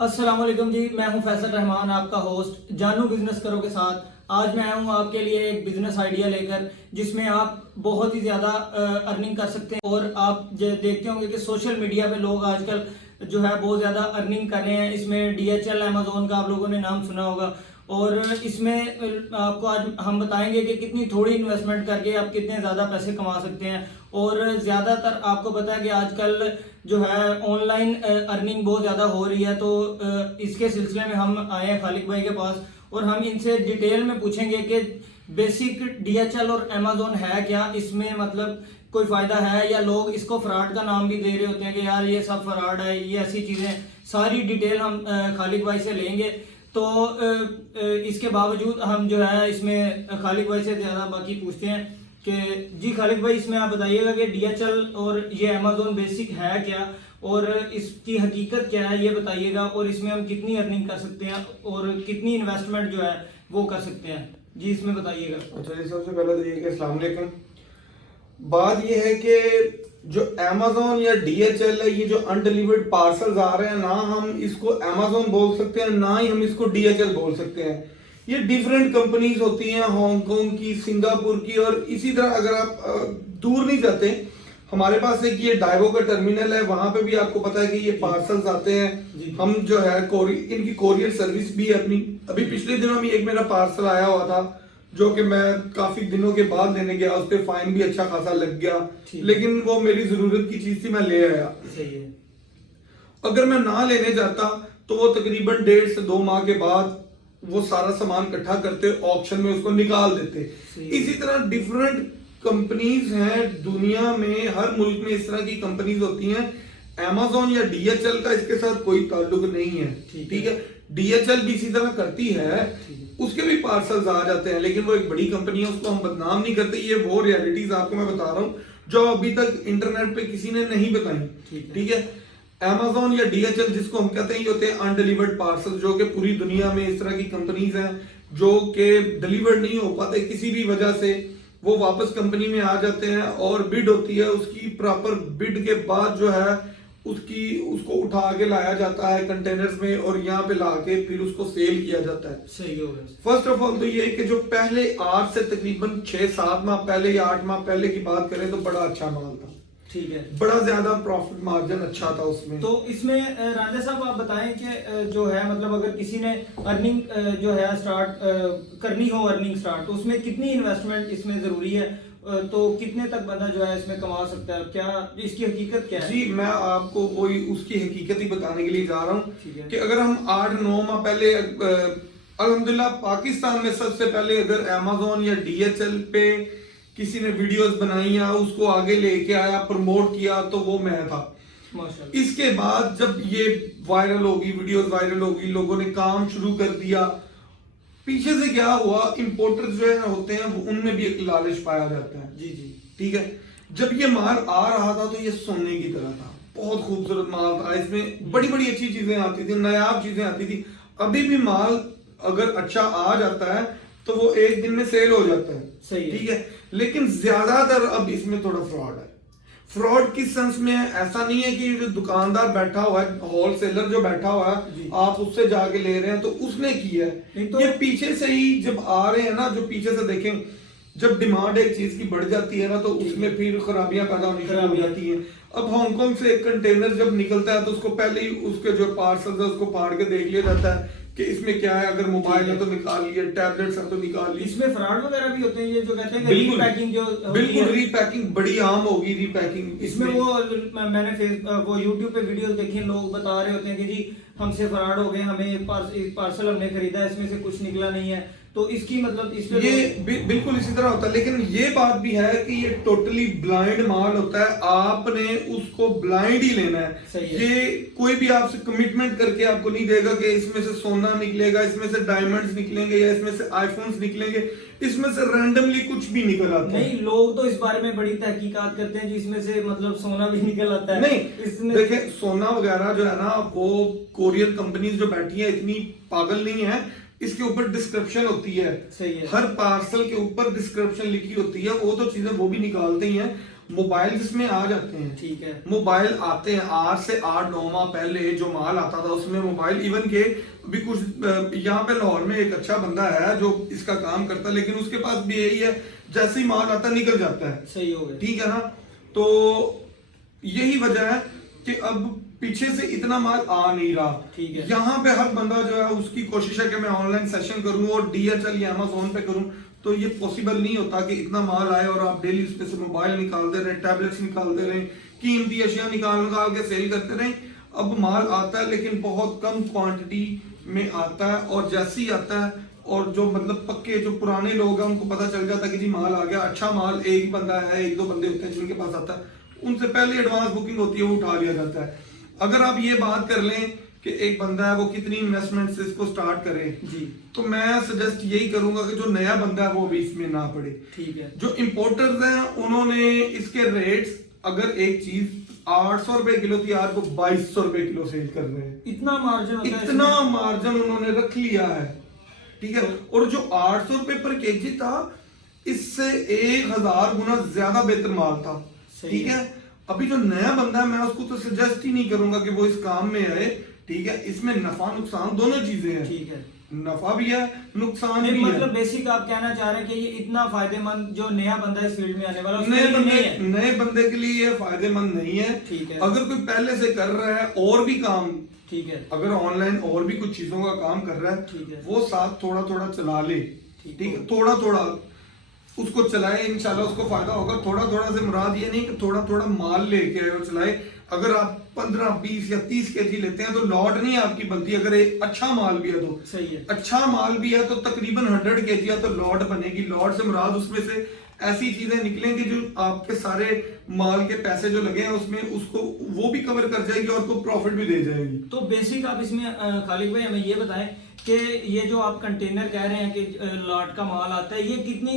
अस्सलाम वालेकुम जी, मैं हूं फैसल रहमान, आपका होस्ट जानू बिजनेस करो के साथ। आज मैं आया हूं आपके लिए एक बिजनेस आइडिया लेकर, जिसमें आप बहुत ही ज़्यादा अर्निंग कर सकते हैं। और आप देखते होंगे कि सोशल मीडिया पे लोग आजकल जो है बहुत ज़्यादा अर्निंग कर रहे हैं। इसमें DHL अमेजोन का आप लोगों ने नाम सुना होगा। और इसमें आपको आज हम बताएंगे कि कितनी थोड़ी इन्वेस्टमेंट करके आप कितने ज़्यादा पैसे कमा सकते हैं। और ज़्यादातर आपको पता है कि आजकल जो है ऑनलाइन अर्निंग बहुत ज़्यादा हो रही है। तो इसके सिलसिले में हम आए हैं खालिक भाई के पास और हम इनसे डिटेल में पूछेंगे कि बेसिक DHL और अमेजोन है क्या, इसमें मतलब कोई फ़ायदा है या लोग इसको फ्रॉड का नाम भी दे रहे होते हैं कि यार ये सब फ्रॉड है, ये ऐसी चीज़ें। सारी डिटेल हम खालिक भाई से लेंगे। तो इसके बावजूद हम जो है इसमें खालिक भाई से ज़्यादा बाकी पूछते हैं कि जी खालिक भाई, इसमें आप बताइएगा कि DHL और ये अमेजोन बेसिक है क्या और इसकी हकीकत क्या है, ये बताइएगा। और इसमें हम कितनी अर्निंग कर सकते हैं और कितनी इन्वेस्टमेंट जो है वो कर सकते हैं, जी इसमें बताइएगा। अच्छा जी, सबसे पहले तो ये कि अस्सलाम वालेकुम। बात ये है कि जो अमेजोन या DHL है, ये जो अनडिलीवर्ड पार्सल्स आ रहे हैं ना, हम इसको अमेजोन बोल सकते हैं ना ही हम इसको DHL बोल सकते हैं। ये डिफरेंट कंपनीज होती हैं, हांगकांग की, सिंगापुर की। और इसी तरह अगर आप दूर नहीं जाते, हमारे पास एक ये डाइवो का टर्मिनल है, वहां पे भी आपको पता है कि ये पार्सल्स आते हैं। हम जो है इनकी कोरियर सर्विस भी है अपनी। अभी पिछले दिनों में एक मेरा पार्सल आया हुआ था जो कि मैं काफी दिनों के बाद लेने गया, उस पर फाइन भी अच्छा खासा लग गया, लेकिन वो मेरी जरूरत की चीज थी, मैं ले आया। सही है। अगर मैं ना लेने जाता तो वो तकरीबन 1.5 से 2 माह के बाद वो सारा सामान इकट्ठा करते, ऑक्शन में उसको निकाल देते। इसी तरह डिफरेंट कंपनीज हैं दुनिया में, हर मुल्क में इस तरह की कंपनीज होती हैं। अमेजोन या DHL का इसके साथ कोई ताल्लुक नहीं है, ठीक है। DHL भी इसी तरह करती है, उसके भी पार्सल्स आ जाते हैं, लेकिन वो एक बड़ी कंपनी है, उसको हम बदनाम नहीं करते। ये वो रियलिटीज आपको मैं बता रहा हूँ जो अभी तक इंटरनेट पे किसी ने नहीं बताई, ठीक है। अमेजोन या DHL जिसको हम कहते हैं, ये होते हैं अनडिलीवर्ड पार्सल, जो कि पूरी दुनिया में इस तरह की कंपनीज हैं जो कि डिलीवर्ड नहीं हो पाते किसी भी वजह से, वो वापस कंपनी में आ जाते हैं और बिड होती है। उसकी प्रॉपर बिड के बाद जो है उसको उठा के लाया जाता है कंटेनर्स में और यहाँ पे ला के फिर उसको सेल किया जाता है। सही हो गया। फर्स्ट ऑफ ऑल तो ये है कि जो पहले आज से तकरीबन 6-7 माह पहले या 8 माह पहले की बात करें तो बड़ा अच्छा माल था, ठीक है, बड़ा ज्यादा प्रॉफिट मार्जिन अच्छा था उसमें। तो इसमें राजा साहब आप बताएं कि जो है मतलब अगर किसी ने अर्निंग जो है स्टार्ट करनी हो, अर्निंग स्टार्ट, तो उसमें कितनी इन्वेस्टमेंट इसमें जरूरी है, तो कितने तक बंदा जो है इसमें कमा सकता है, क्या इसकी हकीकत क्या है? जी मैं आपको वही उसकी हकीकत ही बताने के लिए जा रहा हूँ कि अगर हम 8-9 माह पहले अल्हम्दुलिल्लाह पाकिस्तान में सबसे पहले अगर अमेजोन या DHL पे किसी ने वीडियोस बनाई या उसको आगे लेके आया, प्रमोट किया, तो वो मैं था। माशाल्लाह। इसके बाद जब ये वायरल होगी, वीडियोस वायरल होगी, लोगों ने काम शुरू कर दिया, पीछे से क्या हुआ, इंपोर्टर्स जो है होते हैं उनमें भी एक लालच पाया जाता है। जी जी, ठीक है। जब ये माल आ रहा था तो ये सोने की तरह था, बहुत खूबसूरत माल था, इसमें बड़ी बड़ी अच्छी चीजें आती थी, नायाब चीजें आती थी। अभी भी माल अगर अच्छा आ जाता है तो वो एक दिन में सेल हो जाता है, सही है, ठीक है। लेकिन ज्यादातर अब इसमें थोड़ा फ्रॉड है। फ्रॉड किस सेंस में है, ऐसा नहीं है कि जो दुकानदार बैठा हुआ है, होलसेलर जो बैठा हुआ है, आप उससे जाके ले रहे हैं तो उसने किया है। तो ये पीछे से ही जब आ रहे हैं ना, जो पीछे से देखें, जब डिमांड एक चीज की बढ़ जाती है ना, तो उसमें फिर खराबियां पैदा होनी शुरू हो जाती हैं। अब हांगकांग से एक कंटेनर जब निकलता है तो उसको पहले ही उसके जो पार्सल है उसको फाड़ के देख लिया जाता है कि इसमें क्या है, अगर मोबाइल है तो निकाल लिए, टैबलेट्स है तो निकाल लिए। इसमें फ्रॉड वगैरह भी होते हैं, ये जो कहते हैं कि बिल्कुल रीपैकिंग, जो बिल्कुल रीपैकिंग बड़ी आम होगी। रीपैकिंग इसमें वो मैंने वो YouTube पे वीडियोस देखी, लोग बता रहे होते हैं कि जी हमसे फ्रॉड हो गए, हमें पार्सल हमने खरीदा, इसमें से कुछ निकला नहीं है। तो इसकी मतलब इसमें ये बिल्कुल इसी तरह होता है। लेकिन ये बात भी है कि ये टोटली ब्लाइंड माल होता है, आपने उसको ब्लाइंड ही लेना है। ये कोई भी आपसे कमिटमेंट करके आपको नहीं देगा कि इसमें से सोना निकलेगा, इसमें से डायमंड्स निकलेंगे या इसमें से आईफोन्स निकलेंगे, इसमें से रैंडमली कुछ भी निकल आता है। नहीं, लोग तो इस बारे में बड़ी तहकीकात करते हैं जी, इसमें से मतलब सोना भी निकल आता है। नहीं, इसमें देखिए सोना वगैरह जो है ना, वो कोरियर कंपनीज जो बैठी है इतनी पागल नहीं है, इसके ऊपर डिस्क्रिप्शन होती है, सही है, हर पार्सल के ऊपर डिस्क्रिप्शन लिखी होती है, वो तो चीजें वो भी निकालते ही हैं। मोबाइल जिसमें आ जाते हैं, ठीक है, मोबाइल आते हैं 8 से 8-9 माह पहले जो माल आता था उसमें मोबाइल इवन के अभी कुछ यहाँ पे लाहौर में एक अच्छा बंदा है जो इसका काम करता है, लेकिन उसके पास भी यही है, जैसे ही माल आता निकल जाता है। सही हो गया, ठीक है ना। तो यही वजह है कि अब पीछे से इतना माल आ नहीं रहा। ठीक है, यहाँ पे हर बंदा जो है उसकी कोशिश है कि मैं ऑनलाइन सेशन करूं और DHL या Amazon पे करूं, तो ये पॉसिबल नहीं होता कि इतना माल आए और आप डेली उसमें से मोबाइल निकालते रहे, टैबलेट्स निकालते रहे, कीमती अशिया निकाल के सेल करते रहे। अब माल आता है लेकिन बहुत कम क्वांटिटी में आता है, और जैसे ही आता है और जो मतलब पक्के जो पुराने लोग हैं उनको पता चल जाता है कि जी माल आ गया, अच्छा माल, एक ही बंदा है, एक दो बंदे होते हैं जिनके पास आता है, उनसे पहले एडवांस बुकिंग होती है, वो उठा लिया जाता है। अगर आप ये बात कर लें कि एक बंदा है वो कितनी इन्वेस्टमेंट से इसको स्टार्ट करे जी, तो मैं सजेस्ट यही करूंगा कि जो नया बंदा है वो भी इसमें ना पड़े। ठीक है, जो इंपोर्टर्स हैं उन्होंने इसके रेट्स, अगर एक चीज 800 रुपए किलो थी आपको 2200 रुपए किलो सेल कर रहे हैं, इतना मार्जिन होता है, इतना मार्जिन उन्होंने रख लिया है। ठीक है, और जो 800 रुपए पर केजी था इससे 1000 गुना ज्यादा बेहतर माल था। ठीक है, अभी जो नया बंदा है मैं उसको तो सजेस्ट ही नहीं करूंगा कि वो इस काम में आए। ठीक है, इसमें नफा नुकसान दोनों चीजें हैं। ठीक है, नफा भी है, नुकसान भी मतलब है। बेसिक आप कहना चाह रहे हैं कि ये इतना फायदेमंद जो नया बंदा इस फील्ड में आने वाला नए बंदे के लिए ये फायदेमंद नहीं है। ठीक है, अगर कोई पहले से कर रहा है और भी काम, ठीक है, अगर ऑनलाइन और भी कुछ चीजों का काम कर रहा है, ठीक है, वो साथ थोड़ा थोड़ा चला ले। ठीक है, थोड़ा थोड़ा उसको चलाए, इंशाल्लाह उसको फायदा होगा। थोड़ा थोड़ा से मुराद ये नहीं कि थोड़ा थोड़ा माल लेके वो चलाए। अगर आप 15, 20 या 30 केजी लेते हैं तो लॉट नहीं आपकी बनती। अगर एक अच्छा माल भी है तो सही है, अच्छा माल भी है तो तकरीबन 100 केजी है तो लॉट बनेगी। लॉट से मुराद उसमें से ऐसी चीजें निकलेंगी जो आपके सारे माल के पैसे जो लगे हैं उसमें उसको वो भी कवर कर जाएगी और आपको प्रॉफिट भी दे जाएगी। तो बेसिक आप इसमें खालिद भाई हमें ये बताएं कि ये जो आप कंटेनर कह रहे हैं कि लॉट का माल आता है, ये कितनी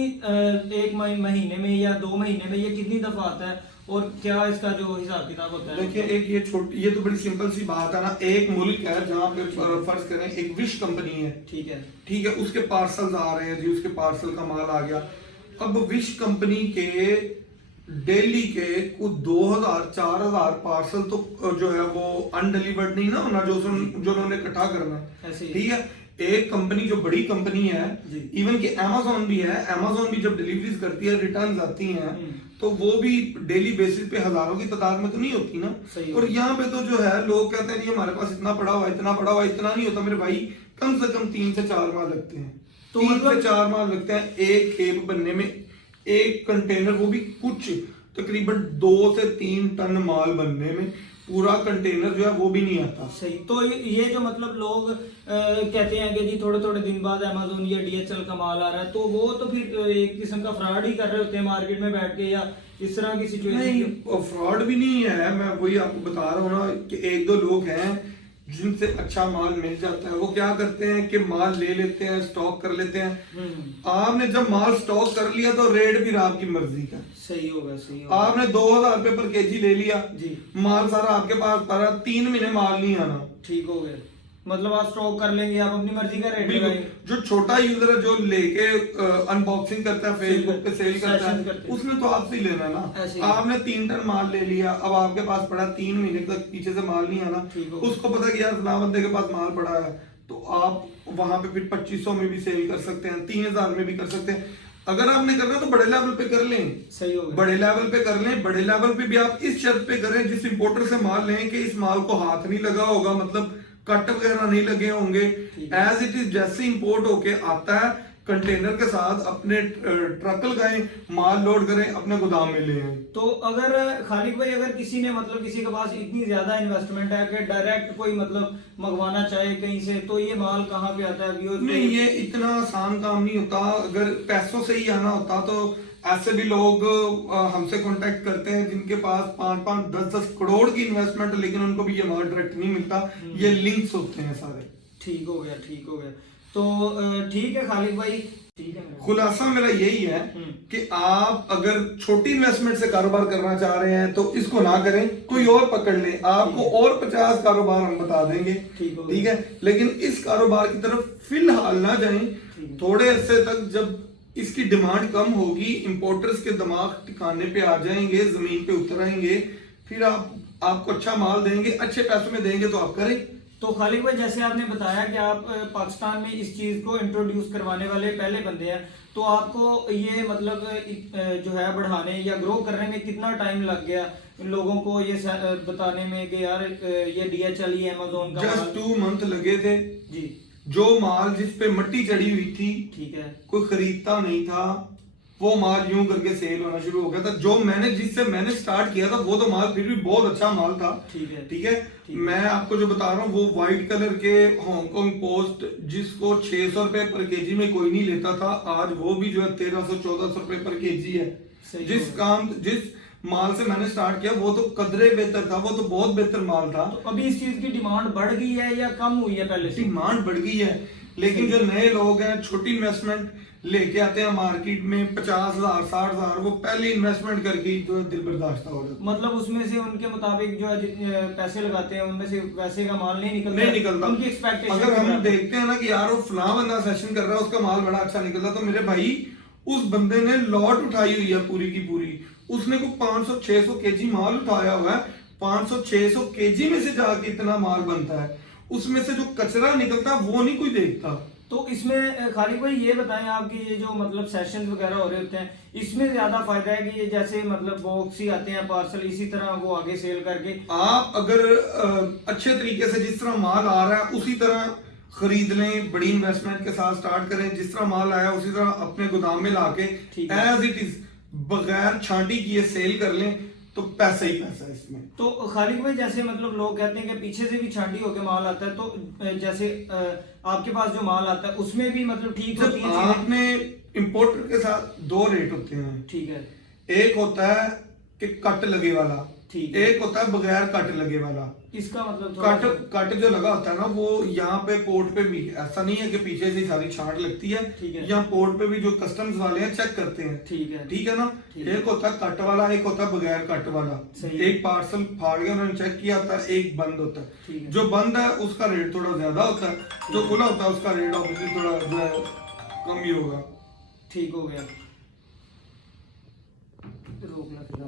एक महीने में या 2 महीने में ये कितनी दफा आता है और क्या इसका जो हिसाब किताब होता है? देखिए, एक ये तो बड़ी सिंपल सी बात है ना। एक मुल्क है जहाँ पे फर्ज करें एक विश कंपनी है, ठीक है, उसके पार्सल्स आ रहे हैं जी, उसके पार्सल का माल आ गया। अब विश कंपनी के डेली के कुछ 2000-4000 पार्सल तो जो है वो अनडिलीवर्ड नहीं ना होना, जो उन्होंने इकट्ठा करना है। ठीक है, एक कंपनी जो बड़ी कंपनी है, इवन कि Amazon भी है, Amazon भी जब डिलीवरीज करती है, रिटर्न्स आती हैं, तो वो भी डेली बेसिस पे हजारों की तादाद में तो नहीं होती ना। और यहाँ पे तो जो है लोग कहते हैं हमारे पास इतना पड़ा हुआ, इतना पड़ा हुआ, इतना नहीं होता मेरे भाई। कम से कम 3 से 4 माह लगते हैं, तो 3 से 4 माह लगते हैं एक खेप बनने में। एक कंटेनर, वो भी कुछ तकरीबन 2 से 3 टन माल बनने में, पूरा कंटेनर जो है वो भी नहीं आता। सही। तो ये जो मतलब लोग कहते हैं कि जी थोड़े थोड़े दिन बाद Amazon या DHL का माल आ रहा है, तो वो तो फिर एक किस्म का फ्रॉड ही कर रहे होते हैं मार्केट में बैठ के, या इस तरह की सिचुएशन? नहीं, फ्रॉड भी नहीं है, मैं वही आपको बता रहा हूँ ना कि 1-2 लोग हैं जिनसे अच्छा माल मिल जाता है। वो क्या करते हैं कि माल ले लेते हैं, स्टॉक कर लेते हैं। आपने जब माल स्टॉक कर लिया तो रेट भी आपकी मर्जी का। सही होगा, सही होगा। आपने 2000 रुपए पर केजी ले लिया जी, माल सारा आपके पास पड़ा, 3 महीने माल नहीं आना। ठीक हो गया, मतलब आप स्टॉक कर लेंगे, आप अपनी मर्जी का रेट लगाएंगे। जो छोटा यूजर है जो लेके अनबॉक्सिंग करता है, फेसबुक पे सेल करता है, उसने तो आपसे ही लेना ना। आपने 3 टन माल ले लिया, अब आपके पास पड़ा 3 महीने तक पीछे से माल नहीं आना। उसको पता कि यार फलां बंदे के पास माल पड़ा है, तो आप वहां पे फिर 2500 में भी सेल कर सकते हैं, 3000 में भी कर सकते हैं। अगर आपने करना तो बड़े लेवल पे कर लें। सही होगा, बड़े लेवल पे कर लें। बड़े लेवल पे भी आप इस शर्त पे करें जिस इंपोर्टर से माल लें कि इस माल को हाथ नहीं लगा होगा, मतलब कट वगैरह नहीं लगे होंगे। एज इट इज जैसे इंपोर्ट होके आता है कंटेनर के साथ अपने ट्रक लगाएं, माल लोड करें, अपने गोदाम में ले आएं। तो अगर खालिद भाई अगर किसी ने मतलब किसी के पास इतनी ज्यादा इन्वेस्टमेंट है कि डायरेक्ट कोई मतलब मंगवाना चाहे कहीं से, तो ये माल कहाँ पे आता है? नहीं, ये इतना आसान काम नहीं होता। अगर पैसों से ही आना होता तो ऐसे भी लोग हमसे कांटेक्ट करते हैं जिनके पास 5-5, 10-10 करोड़ की इन्वेस्टमेंट, लेकिन उनको भी ये माल डायरेक्ट नहीं मिलता। ये लिंक्स होते हैं सारे। ठीक हो गया, ठीक हो गया। तो ठीक है खालिद भाई, ठीक है। खुलासा मेरा यही है कि आप अगर छोटी इन्वेस्टमेंट से कारोबार करना चाह रहे हैं तो इसको ना करें, कोई और पकड़ लें। आपको और 50 कारोबार हम बता देंगे, ठीक है, लेकिन इस कारोबार की तरफ फिलहाल ना जाएं। थोड़े अरसे तक जब इसकी डिमांड कम होगी, इंपोर्टर्स के दिमाग ठिकाने पे आ जाएंगे, जमीन पे उतर आएंगे, फिर आपको अच्छा माल देंगे, अच्छे पैसों में देंगे तो आप करें। तो खालिद भाई जैसे आपने बताया कि आप पाकिस्तान में इस चीज़ को इंट्रोड्यूस करवाने वाले पहले बंदे हैं, तो आपको ये मतलब जो है बढ़ाने या ग्रो करने में कितना टाइम लग गया लोगों को ये बताने में कि यार ये DHL ये अमेज़न का जस्ट 2 मंथ लगे थे जी। जो माल जिस पे मिट्टी चढ़ी हुई थी, ठीक है, कोई खरीदता नहीं था, वो माल यूं करके सेल होना शुरू हो गया था। जो जिससे मैंने स्टार्ट किया था वो तो माल फिर भी बहुत अच्छा माल था। ठीक है, ठीक है, मैं आपको जो बता रहा हूँ वो व्हाइट कलर के हांगकांग पोस्ट जिसको 600 रुपए पर केजी में कोई नहीं लेता था, आज वो भी जो है 1300-1400 रुपए पर केजी है। जिस माल से मैंने स्टार्ट किया वो तो कदरे बेहतर था, वो तो बहुत बेहतर माल था। तो अभी इस चीज की डिमांड बढ़ गई है या कम हुई है पहले से? डिमांड बढ़ गई है, लेकिन जो नए लोग हैं छोटी इन्वेस्टमेंट लेके आते हैं मार्केट में 50,000 60,000, वो पहली इन्वेस्टमेंट करके जो है दिल बर्दाश्त हो जाता है। मतलब उसमें से उनके मुताबिक जो है जितने पैसे लगाते हैं उनमें से वैसे का माल नहीं निकलता उनकी एक्सपेक्टेशन। अगर हम देखते हैं ना कि यार वो फलां बंदा सेशन कर रहा है उसका माल बड़ा अच्छा निकलता, तो मेरे भाई उस बंदे ने लॉट उठाई हुई है पूरी की पूरी, उसने को 500-600 केजी माल उठाया हुआ है, 500-600 केजी में से जाके इतना माल बनता है, उसमें से जो कचरा निकलता है वो नहीं कोई देखता। तो इसमें खालिद भाई ये बताएं आपकी ये जो मतलब सेशंस वगैरह हो रहे होते हैं, इसमें ज्यादा फायदा है कि ये जैसे मतलब बॉक्स ही आते हैं पार्सल, इसी तरह वो आगे सेल करके आप अगर अच्छे तरीके से जिस तरह माल आ रहा है उसी तरह खरीद लें, बड़ी इन्वेस्टमेंट के साथ स्टार्ट करें, जिस तरह माल आया उसी तरह अपने गोदाम में लाके एज इट इज बगैर छांटी किए सेल कर लें, तो पैसा ही पैसा है इसमें। तो खालिद भाई जैसे मतलब लोग कहते हैं कि पीछे से भी छांटी होके माल आता है, तो जैसे आपके पास जो माल आता है उसमें भी मतलब ठीक होती है चीजें? आपने इंपोर्टर के साथ 2 रेट होते हैं। ठीक है, एक होता है कि कट लगे वाला, ठीक है, एक होता है बगैर कट लगे वाला। इसका मतलब थोड़ा कट जो लगा होता है ना वो यहाँ पे पोर्ट पे भी ऐसा नहीं है कि पीछे से सारी छांट लगती है, ठीक है, यहाँ पोर्ट पे भी जो कस्टम्स वाले हैं चेक करते हैं। ठीक है ना, एक होता है कट वाला, एक होता है बगैर कट वाला। एक पार्सल फाड़ गया उन्होंने चेक किया होता है, एक बंद होता है। जो बंद है उसका रेट थोड़ा ज्यादा होता है, जो खुला होता है उसका रेट ऑब्वियसली थोड़ा जो है कम ही होगा। ठीक हो गया, रोकना।